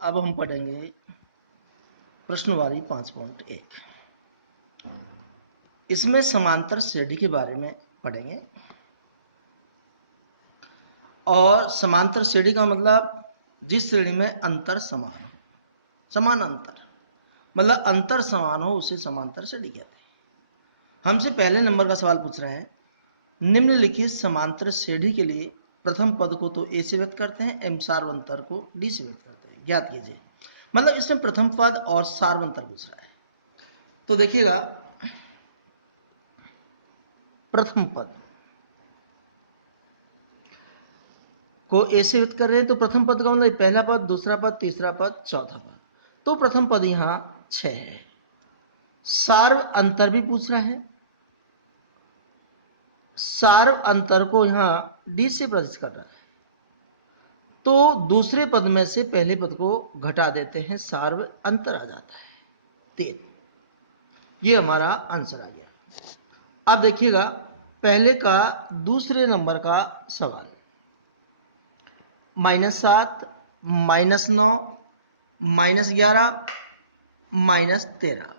अब हम पढ़ेंगे प्रश्नवारी 5.1। इसमें समांतर श्रेणी के बारे में पढ़ेंगे। और समांतर श्रेणी का मतलब जिस श्रेणी में अंतर समान हो, समान अंतर मतलब अंतर समान हो उसे समांतर श्रेणी कहते हैं। हमसे पहले नंबर का सवाल पूछ रहे हैं, निम्नलिखित समांतर श्रेणी के लिए प्रथम पद को तो ए से व्यक्त करते हैं एवं सार्वंतर को डी से व्यक्त करते हैं, ज्ञात कीजिए। मतलब इसमें प्रथम पद और सार्वंतर पूछ रहा है। तो देखिएगा, प्रथम पद को ए से व्यक्त कर रहे हैं तो प्रथम पद का मतलब पहला पद, दूसरा पद, तीसरा पद, चौथा पद। तो प्रथम पद यहां 6 है। सार्व अंतर भी पूछ रहा है। सार्व अंतर को यहां डी से प्रदर्शित कर रहा है, तो दूसरे पद में से पहले पद को घटा देते हैं, सार्व अंतर आ जाता है 3। ये हमारा आंसर आ गया। अब देखिएगा पहले का दूसरे नंबर का सवाल, -7, -9, -11, -13।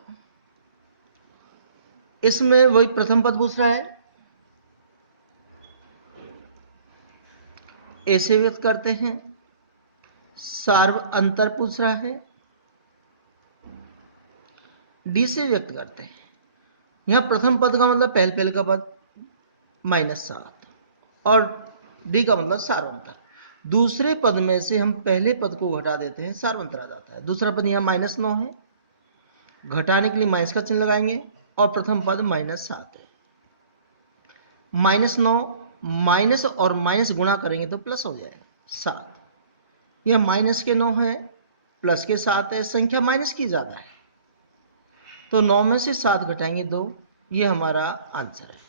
इसमें वही प्रथम पद पूछ रहा है, ए से व्यक्त करते हैं। सार्व अंतर पूछ रहा है, डी से व्यक्त करते हैं। यहां प्रथम पद का मतलब पहले का पद -7 और डी का मतलब सार्वंतर। दूसरे पद में से हम पहले पद को घटा देते हैं, सार्वंतर आ जाता है। दूसरा पद यहां -9 है, घटाने के लिए माइनस का चिन्ह लगाएंगे, और प्रथम पद -7 है। -9 माइनस और माइनस गुणा करेंगे तो प्लस हो जाएगा 7। यह माइनस के 9 है, प्लस के 7 है, संख्या माइनस की ज्यादा है, तो 9 में से 7 घटाएंगे 2। ये हमारा आंसर है।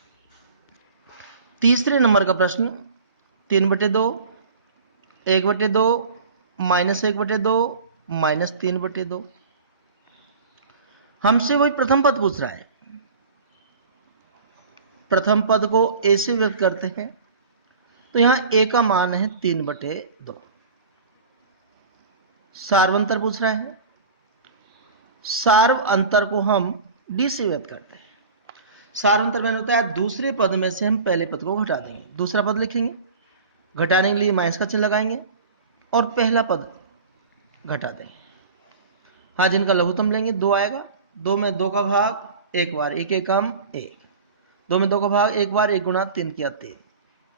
तीसरे नंबर का प्रश्न, 3/2, 1/2, -1/2, -3/2। हमसे वही प्रथम पद पूछ रहा है। प्रथम पद को ए से व्यक्त करते हैं, तो यहां ए का मान है 3/2। सार्वंतर पूछ रहा है, सार्व अंतर को हम डी से व्यक्त करते हैं। सार्वंतर में होता है दूसरे पद में से हम पहले पद को घटा देंगे, दूसरा पद लिखेंगे, घटाने के लिए माइनस का चिन्ह लगाएंगे और पहला पद घटा देंगे। हाँ, जिनका लघुत्तम लेंगे 2 आएगा। 2 में 2 का भाग 1 बार, 1 एकम 1। 2 में 2 का भाग 1 बार, 1 गुणा 3 किया 3।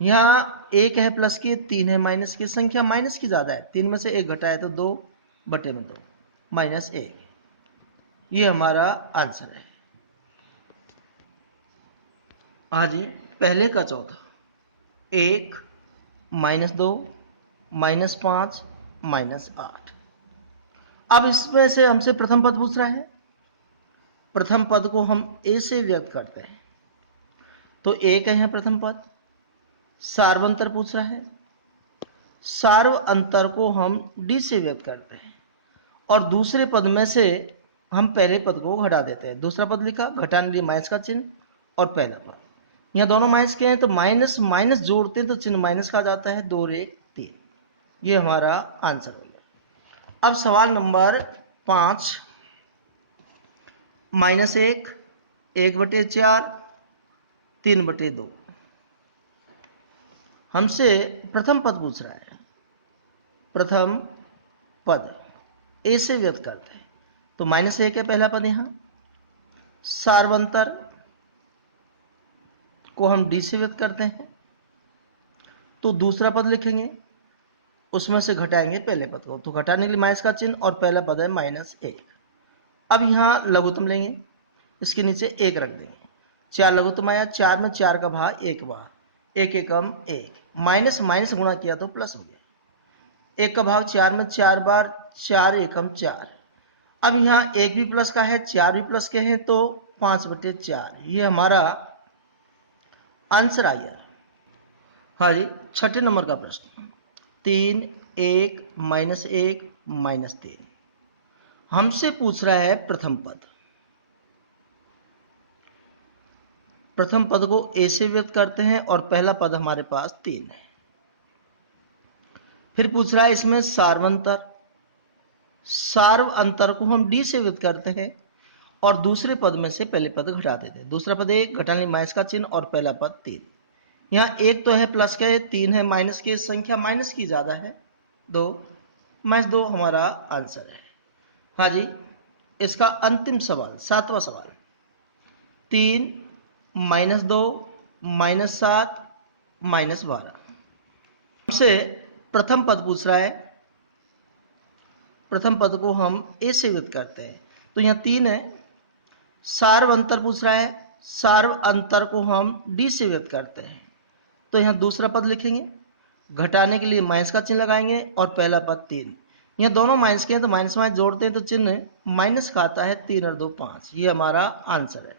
यहाँ 1 है प्लस के, 3 है माइनस की, संख्या माइनस की ज्यादा है, 3 में से 1 घटाए तो 2/2 -1। ये हमारा आंसर है। हाँ जी, पहले का चौथा, 1, -2, -5, -8। अब इसमें से हमसे प्रथम पद पूछ रहा है। प्रथम पद को हम ए से व्यक्त करते हैं, तो ए का है प्रथम पद। सार्वंतर पूछ रहा है, सार्व अंतर को हम डी से व्यक्त करते हैं और दूसरे पद में से हम पहले पद को घटा देते हैं। दूसरा पद लिखा, घटाने के लिए माइनस का चिन्ह और पहला पद। यहाँ दोनों माइनस के हैं तो माइनस माइनस जोड़ते हैं तो चिन्ह माइनस का जाता है, 2 और 1 3। ये हमारा आंसर हो गया। अब सवाल नंबर 5, -1, 1/4, 3/2। हमसे प्रथम पद पूछ रहा है। प्रथम पद ए से व्यक्त करते हैं, तो -1 है पहला पद। यहां सार्वंतर को हम डी से व्यक्त करते हैं, तो दूसरा पद लिखेंगे, उसमें से घटाएंगे पहले पद को, तो घटाने के लिए माइनस का चिन्ह और पहला पद है -1। अब यहां लघुत्तम लेंगे, इसके नीचे 1 रख देंगे। 4 लघुत्तम आया, 4 में 4 का भाग 1 बार, 1 एकम 1, माइनस माइनस गुणा किया तो प्लस हो गया। 1 का भाग 4 में 4 बार, 4 एकम 4। अब यहां 1 भी प्लस का है, 4 भी प्लस के हैं, तो 5/4। ये हमारा आंसर आ गया। हाँ जी, छठे नंबर का प्रश्न, 3, 1, -1, -3। हमसे पूछ रहा है प्रथम पद। प्रथम पद को ए से व्यक्त करते हैं और पहला पद हमारे पास 3 है। फिर पूछ रहा है इसमें सार्वंतर, सार्व अंतर को हम डी से व्यक्त करते हैं और दूसरे पद में से पहले पद घटा देते हैं। दूसरा पद 1, घटाने माइनस का चिन्ह और पहला पद 3। यहाँ 1 तो है प्लस के, 3 है माइनस की, संख्या माइनस की ज्यादा है 2, -2 हमारा आंसर है। हाँ जी, इसका अंतिम सवाल 7वां सवाल, 3 -2 -7 -12 हमसे प्रथम पद पूछ रहा है। प्रथम पद को हम ए से व्यक्त करते हैं, तो यहाँ 3 है। सार्व अंतर पूछ रहा है, सार्व अंतर को हम डी से व्यक्त करते हैं, तो यहाँ दूसरा पद लिखेंगे, घटाने के लिए माइनस का चिन्ह लगाएंगे और पहला पद 3। यहाँ दोनों माइनस के हैं तो माइनस माइनस जोड़ते हैं तो चिन्ह माइनस का आता है, 3 और 2 5। ये हमारा आंसर है।